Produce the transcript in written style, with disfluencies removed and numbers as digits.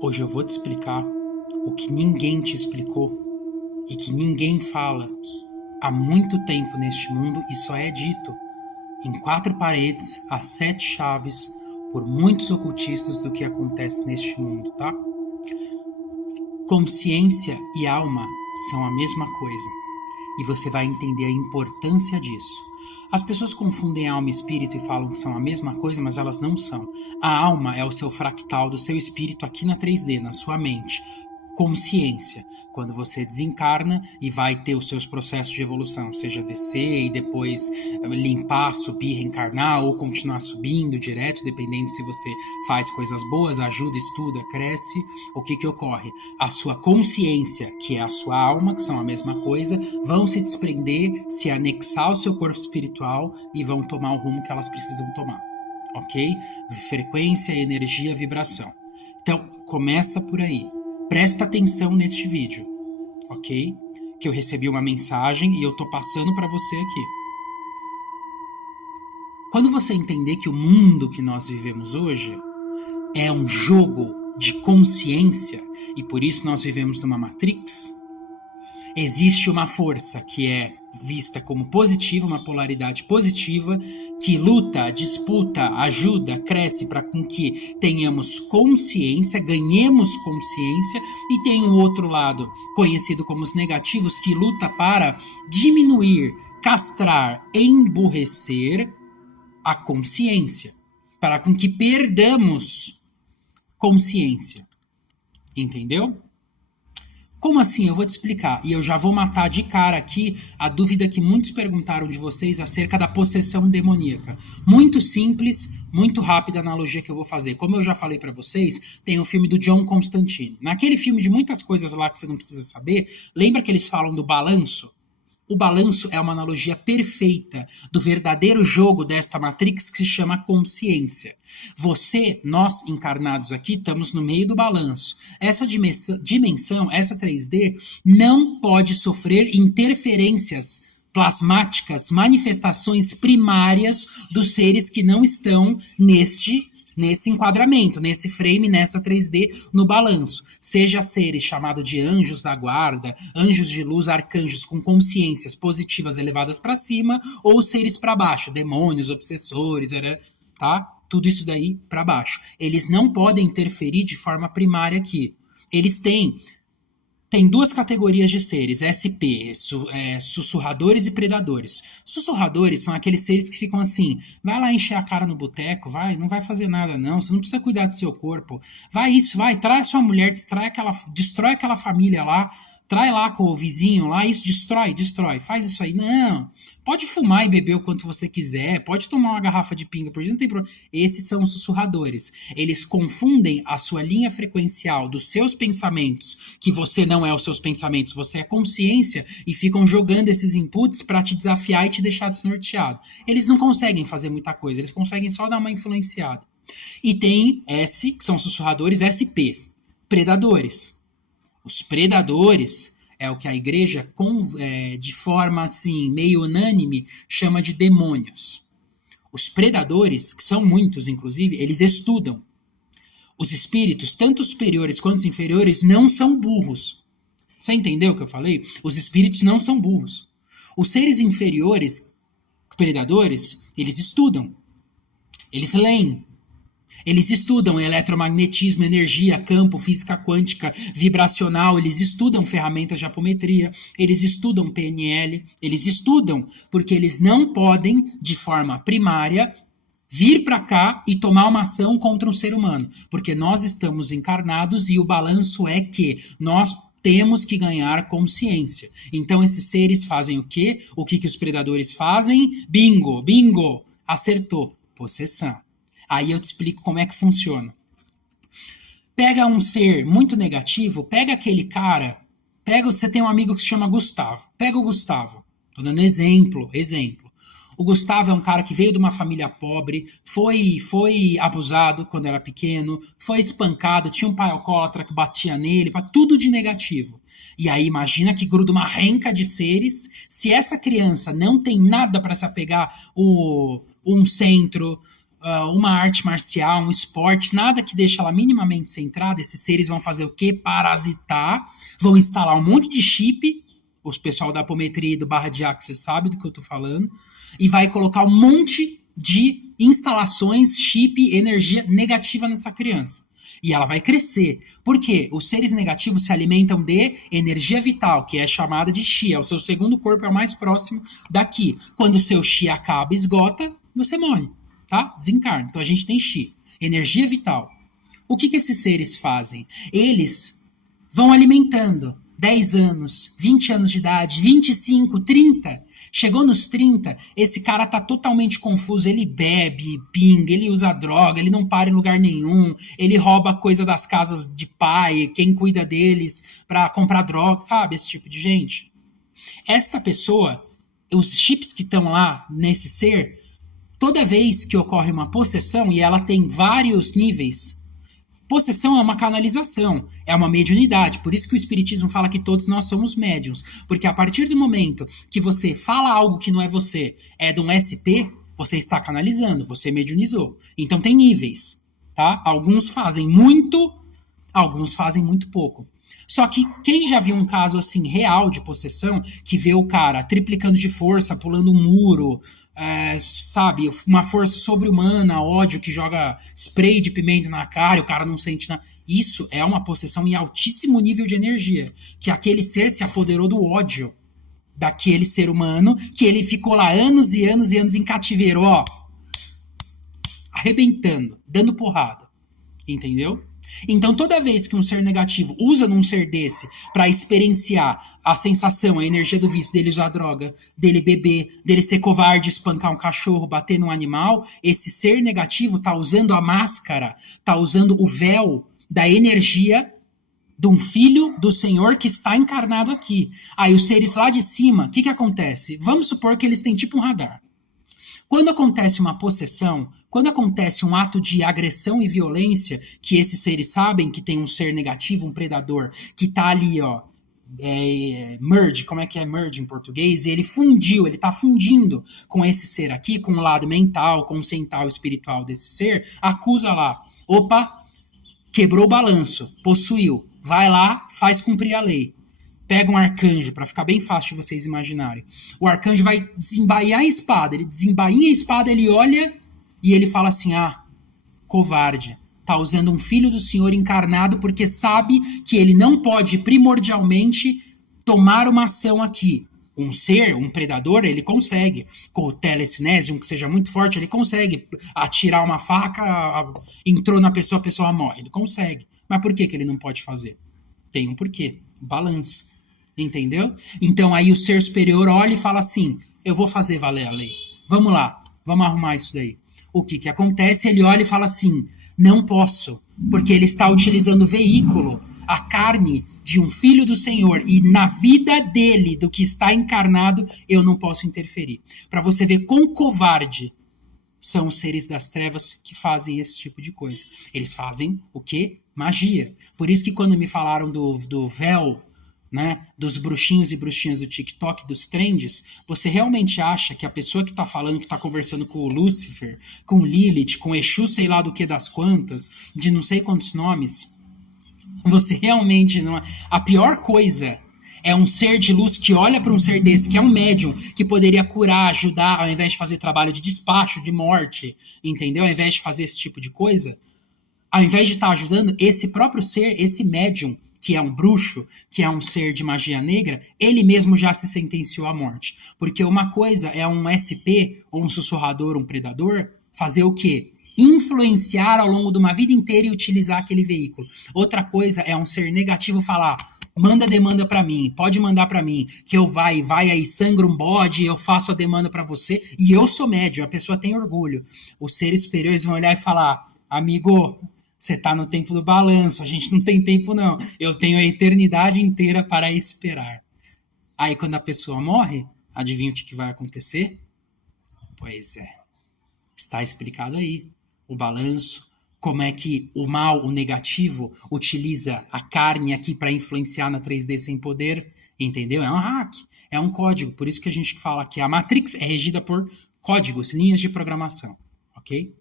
Hoje eu vou te explicar o que ninguém te explicou e que ninguém fala há muito tempo neste mundo e só é dito em 4 paredes, a 7 chaves, por muitos ocultistas do que acontece neste mundo, tá? Consciência e alma são a mesma coisa e você vai entender a importância disso. As pessoas confundem alma e espírito e falam que são a mesma coisa, mas elas não são. A alma é o seu fractal do seu espírito aqui na 3D, na sua mente. Consciência, quando você desencarna e vai ter os seus processos de evolução, seja descer e depois limpar, subir, reencarnar ou continuar subindo direto, dependendo se você faz coisas boas, ajuda, estuda, cresce, o que ocorre? A sua consciência, que é a sua alma, que são a mesma coisa, vão se desprender, se anexar ao seu corpo espiritual e vão tomar o rumo que elas precisam tomar, ok? Frequência, energia, vibração. Então, começa por aí. Presta atenção neste vídeo, ok? Que eu recebi uma mensagem e eu tô passando para você aqui. Quando você entender que o mundo que nós vivemos hoje é um jogo de consciência e por isso nós vivemos numa Matrix, existe uma força que é vista como positiva, uma polaridade positiva, que luta, disputa, ajuda, cresce para com que tenhamos consciência, ganhemos consciência, e tem o outro lado, conhecido como os negativos, que luta para diminuir, castrar, emburrecer a consciência, para com que perdamos consciência. Entendeu? Como assim? Eu vou te explicar. E eu já vou matar de cara aqui a dúvida que muitos perguntaram de vocês acerca da possessão demoníaca. Muito simples, muito rápida a analogia que eu vou fazer. Como eu já falei pra vocês, tem o filme do John Constantine. Naquele filme de muitas coisas lá que você não precisa saber, lembra que eles falam do balanço? O balanço é uma analogia perfeita do verdadeiro jogo desta Matrix que se chama consciência. Você, nós encarnados aqui, estamos no meio do balanço. Essa dimensão, essa 3D, não pode sofrer interferências plasmáticas, manifestações primárias dos seres que não estão nesse enquadramento, nesse frame, nessa 3D, no balanço. Seja seres chamados de anjos da guarda, anjos de luz, arcanjos com consciências positivas elevadas para cima, ou seres para baixo, demônios, obsessores, tá? Tudo isso daí para baixo. Eles não podem interferir de forma primária aqui. Eles têm duas categorias de seres, SP, sussurradores e predadores. Sussurradores são aqueles seres que ficam assim, vai lá encher a cara no boteco, não vai fazer nada não, você não precisa cuidar do seu corpo, traz sua mulher, destrói aquela família lá, trai lá com o vizinho lá, isso destrói, faz isso aí. Não, pode fumar e beber o quanto você quiser, pode tomar uma garrafa de pinga por dia, não tem problema. Esses são os sussurradores. Eles confundem a sua linha frequencial dos seus pensamentos, que você não é os seus pensamentos, você é consciência, e ficam jogando esses inputs para te desafiar e te deixar desnorteado. Eles não conseguem fazer muita coisa, eles conseguem só dar uma influenciada. E tem S, que são sussurradores, SPs, predadores. Os predadores é o que a igreja, de forma assim, meio unânime, chama de demônios. Os predadores, que são muitos, inclusive, eles estudam. Os espíritos, tanto superiores quanto os inferiores, não são burros. Você entendeu o que eu falei? Os espíritos não são burros. Os seres inferiores, predadores, eles estudam. Eles leem. Eles estudam eletromagnetismo, energia, campo, física quântica, vibracional, eles estudam ferramentas de apometria, eles estudam PNL, eles estudam porque eles não podem, de forma primária, vir para cá e tomar uma ação contra um ser humano, porque nós estamos encarnados e o balanço é que nós temos que ganhar consciência. Então esses seres fazem o quê? O que os predadores fazem? Bingo, acertou, possessão. Aí eu te explico como é que funciona. Pega um ser muito negativo, pega aquele cara, você tem um amigo que se chama Gustavo. Pega o Gustavo. Tô dando exemplo. O Gustavo é um cara que veio de uma família pobre, foi abusado quando era pequeno, foi espancado, tinha um pai alcoólatra que batia nele, tudo de negativo. E aí imagina que gruda uma renca de seres, se essa criança não tem nada para se apegar, um centro, uma arte marcial, um esporte, nada que deixe ela minimamente centrada. Esses seres vão fazer o quê? Parasitar, vão instalar um monte de chip, o pessoal da apometria e do barra de Axis sabe do que eu tô falando, e vai colocar um monte de instalações, chip, energia negativa nessa criança. E ela vai crescer. Por quê? Os seres negativos se alimentam de energia vital, que é chamada de Chi. É o seu segundo corpo, é o mais próximo daqui. Quando o seu Chi acaba, esgota, você morre, tá? Desencarna. Então a gente tem Chi, energia vital. O que esses seres fazem? Eles vão alimentando 10 anos, 20 anos de idade, 25, 30. Chegou nos 30, esse cara tá totalmente confuso, ele bebe, pinga, ele usa droga, ele não para em lugar nenhum, ele rouba coisa das casas de pai, quem cuida deles, pra comprar droga, sabe? Esse tipo de gente. Esta pessoa, os chips que estão lá nesse ser, toda vez que ocorre uma possessão, e ela tem vários níveis. Possessão é uma canalização, é uma mediunidade. Por isso que o Espiritismo fala que todos nós somos médiuns. Porque a partir do momento que você fala algo que não é você, é de um SP, você está canalizando, você mediunizou. Então tem níveis, tá? Alguns fazem muito, alguns fazem muito pouco. Só que quem já viu um caso assim real de possessão, que vê o cara triplicando de força, pulando um muro, sabe, uma força sobre-humana, ódio que joga spray de pimenta na cara e o cara não sente nada. Isso é uma possessão em altíssimo nível de energia, que aquele ser se apoderou do ódio daquele ser humano, que ele ficou lá anos e anos e anos em cativeiro, ó, arrebentando, dando porrada, entendeu? Então, toda vez que um ser negativo usa num ser desse para experienciar a sensação, a energia do vício dele usar droga, dele beber, dele ser covarde, espancar um cachorro, bater num animal, esse ser negativo tá usando a máscara, tá usando o véu da energia de um filho do Senhor que está encarnado aqui. Aí os seres lá de cima, o que acontece? Vamos supor que eles têm tipo um radar. Quando acontece uma possessão, quando acontece um ato de agressão e violência, que esses seres sabem que tem um ser negativo, um predador, que tá ali, ó, merge, como é que é merge em português? E ele fundiu, ele tá fundindo com esse ser aqui, com o lado mental, consciental, espiritual desse ser, acusa lá, opa, quebrou o balanço, possuiu, vai lá, faz cumprir a lei. Pega um arcanjo, para ficar bem fácil de vocês imaginarem. O arcanjo vai desembaiar a espada. Ele desembainha a espada, ele olha e ele fala assim, covarde. Tá usando um filho do Senhor encarnado porque sabe que ele não pode primordialmente tomar uma ação aqui. Um ser, um predador, ele consegue. Com o telecinese, um que seja muito forte, ele consegue atirar uma faca, entrou na pessoa, a pessoa morre. Ele consegue. Mas por que ele não pode fazer? Tem um porquê. Balanço. Entendeu? Então aí o ser superior olha e fala assim, eu vou fazer valer a lei. Vamos lá, vamos arrumar isso daí. O que acontece? Ele olha e fala assim, não posso, porque ele está utilizando o veículo, a carne de um filho do Senhor, e na vida dele, do que está encarnado, eu não posso interferir. Para você ver quão covarde são os seres das trevas que fazem esse tipo de coisa. Eles fazem o quê? Magia. Por isso que quando me falaram do véu, né, dos bruxinhos e bruxinhas do TikTok, dos trends, você realmente acha que a pessoa que está falando, que está conversando com o Lúcifer, com Lilith, com Exu, sei lá do que das quantas, de não sei quantos nomes, você realmente não... A pior coisa é um ser de luz que olha para um ser desse, que é um médium, que poderia curar, ajudar, ao invés de fazer trabalho de despacho, de morte, entendeu? Ao invés de fazer esse tipo de coisa, ao invés de estar ajudando, esse próprio ser, esse médium, que é um bruxo, que é um ser de magia negra, ele mesmo já se sentenciou à morte. Porque uma coisa é um SP, ou um sussurrador, um predador, fazer o quê? Influenciar ao longo de uma vida inteira e utilizar aquele veículo. Outra coisa é um ser negativo falar, manda demanda pra mim, pode mandar pra mim, que eu vai aí, sangra um bode, eu faço a demanda pra você, e eu sou médium, a pessoa tem orgulho. Os seres superiores vão olhar e falar, amigo, você tá no tempo do balanço, a gente não tem tempo não. Eu tenho a eternidade inteira para esperar. Aí quando a pessoa morre, adivinha o que vai acontecer? Pois é. Está explicado aí. O balanço, como é que o mal, o negativo, utiliza a carne aqui para influenciar na 3D sem poder. Entendeu? É um hack, é um código. Por isso que a gente fala que a Matrix é regida por códigos, linhas de programação. Ok?